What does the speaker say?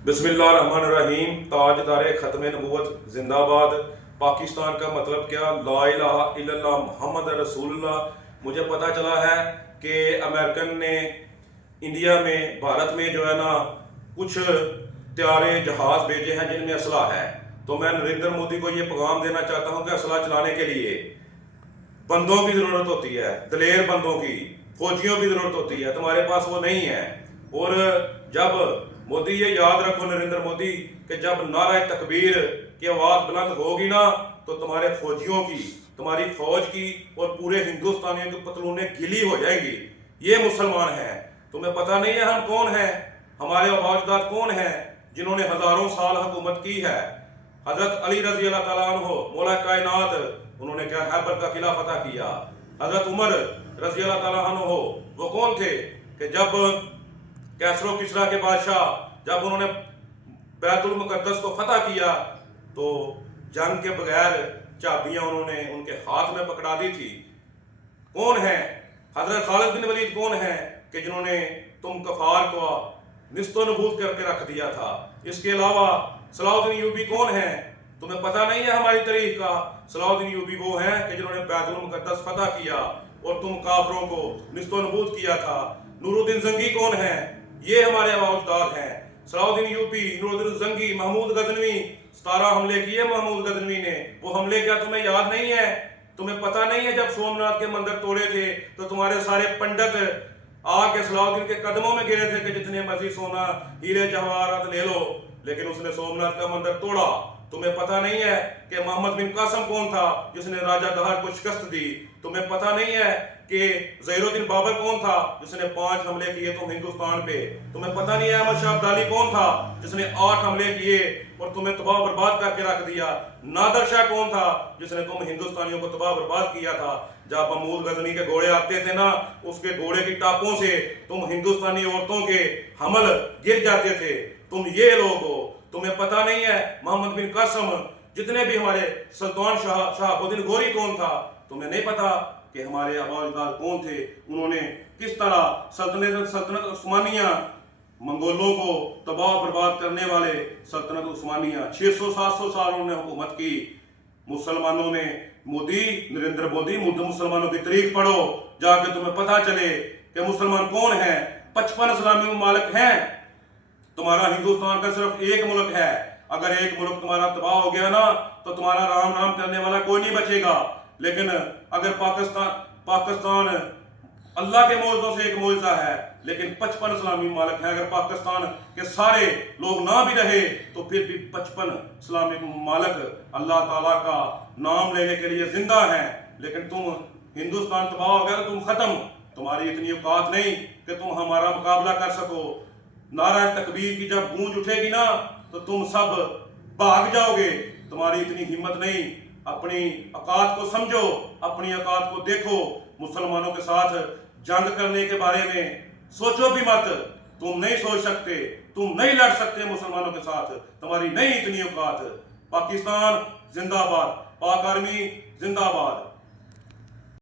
बिस्मिल्लाहिर्रहमानिर्रहीम। ताजदार ख़त्म नबूवत जिंदाबाद। पाकिस्तान का मतलब क्या? ला इलाहा इल्लल्लाह मुहम्मद रसूलुल्लाह। मुझे पता चला है कि अमेरिकन ने इंडिया में, भारत में जो है ना, कुछ त्यारे जहाज़ भेजे हैं जिनमें असला है। तो मैं नरेंद्र मोदी को ये पैगाम देना चाहता हूँ कि असला चलाने के लिए बंदों की ज़रूरत होती है, दलेर बंदों की, फौजियों की ज़रूरत होती है। तुम्हारे पास वो नहीं है। और जब मोदी, ये याद रखो नरेंद्र मोदी, कि जब नारा तकबीर की आवाज़ बुलंद होगी ना, तो तुम्हारे फौजियों की, तुम्हारी फौज की और पूरे हिंदुस्तानियों की पतलूनें गीली हो जाएंगी। ये मुसलमान हैं। तुम्हें पता नहीं है हम कौन हैं? हमारे आबाजदाद कौन हैं जिन्होंने हज़ारों साल हुकूमत की है? हज़रत अली रजी अल्लाह तआला अन्हु, मौला कायनात, उन्होंने क्या हैबर का किला फतह किया। हज़रत उमर रजी अल्लाह तआला अन्हु, वो कौन थे कि जब कैसरो किसरा के बादशाह, जब उन्होंने बैतुल मुकद्दस को फतह किया, तो जंग के बगैर चाबियां उन्होंने उनके हाथ में पकड़ा दी थी। कौन है? हजरत खालिद बिन वलीद कौन है कि जिन्होंने तुम कफार को निस्तो नबूद करके रख दिया था। इसके अलावा सलाहुद्दीन यूबी कौन है? तुम्हें पता नहीं है हमारी तारीख का। सलाहुद्दीन यूबी वो हैं कि जिन्होंने बैतुल मुकद्दस फतह किया और तुम काफरों को निस्तो नबूद किया था। नूरुद्दीन जंगी कौन है? ये हमारे अजदाद हैं। सलाहुद्दीन यूबी, नूरुद्दीन जंगी, महमूद गजनवी, 17 हमले किए महमूद गजनवी ने। वो हमले क्या तुम्हें याद नहीं है? तुम्हें पता नहीं है जब सोमनाथ के मंदिर तोड़े थे तो तुम्हारे सारे पंडित आके सलाहुद्दीन के कदमों में गिरे थे कि जितने मर्जी सोना, हीरे जवाहरात ले लो, लेकिन उसने सोमनाथ का मंदिर तोड़ा। तुम्हें पता नहीं है कि मोहम्मद बिन कासिम कौन था जिसने राजा दहार को शिकस्त दी? तुम्हें पता नहीं है कि ज़हीरुद्दीन बाबर कौन था जिसने 5 हमले किए तुम हिंदुस्तान पे? तुम्हें पता नहीं है अहमद शाह अब्दाली कौन था जिसने 8 हमले किए और तुम्हें तबाह बर्बाद करके रख दिया? नादर शाह कौन था जिसने तुम हिंदुस्तानियों को तबाह बर्बाद किया था? जब महमूद गजनी के घोड़े आते थे ना, उसके घोड़े की टापों से तुम हिंदुस्तानी औरतों के हमल गिर जाते थे। तुम ये लोग हो। तुम्हें पता नहीं है मोहम्मद बिन कासिम, जितने भी हमारे सुल्तान शहाबुद्दीन गोरी कौन था? तुम्हें नहीं पता कि हमारे आबाजदार कौन थे? उन्होंने किस तरह सल्तनत उस्मानिया, मंगोलों को तबाह बर्बाद करने वाले सल्तनत उस्मानिया, 600-700 साल उन्होंने हुकूमत की। मुसलमानों ने, मोदी, नरेंद्र मोदी, मुसलमानों की तारीख पढ़ो, जाके तुम्हें पता चले कि मुसलमान कौन है। 55 इस्लामी ममालिक हैं। तुम्हारा हिंदुस्तान का सिर्फ एक मुल्क है। अगर एक मुल्क तुम्हारा तबाह हो गया ना, तो तुम्हारा राम राम करने वाला कोई नहीं बचेगा। लेकिन अगर पाकिस्तान अल्लाह के मौजों से एक मौजज़ा है, लेकिन 55 इस्लामी ममालिक हैं। अगर पाकिस्तान के सारे लोग ना भी रहे तो फिर भी 55 इस्लामी ममालिक अल्लाह ताला का नाम लेने के लिए जिंदा हैं। लेकिन तुम, हिंदुस्तान तबाह हो गया तो तुम खत्म। तुम्हारी इतनी औकात नहीं कि तुम हमारा मुकाबला कर सको। नारा तकबीर की जब गूंज उठेगी ना, तो तुम सब भाग जाओगे। तुम्हारी इतनी हिम्मत नहीं। अपनी औकात को समझो, अपनी औकात को देखो। मुसलमानों के साथ जंग करने के बारे में सोचो भी मत। तुम नहीं सोच सकते, तुम नहीं लड़ सकते मुसलमानों के साथ। तुम्हारी नहीं इतनी औकात। पाकिस्तान जिंदाबाद, पाक आर्मी जिंदाबाद।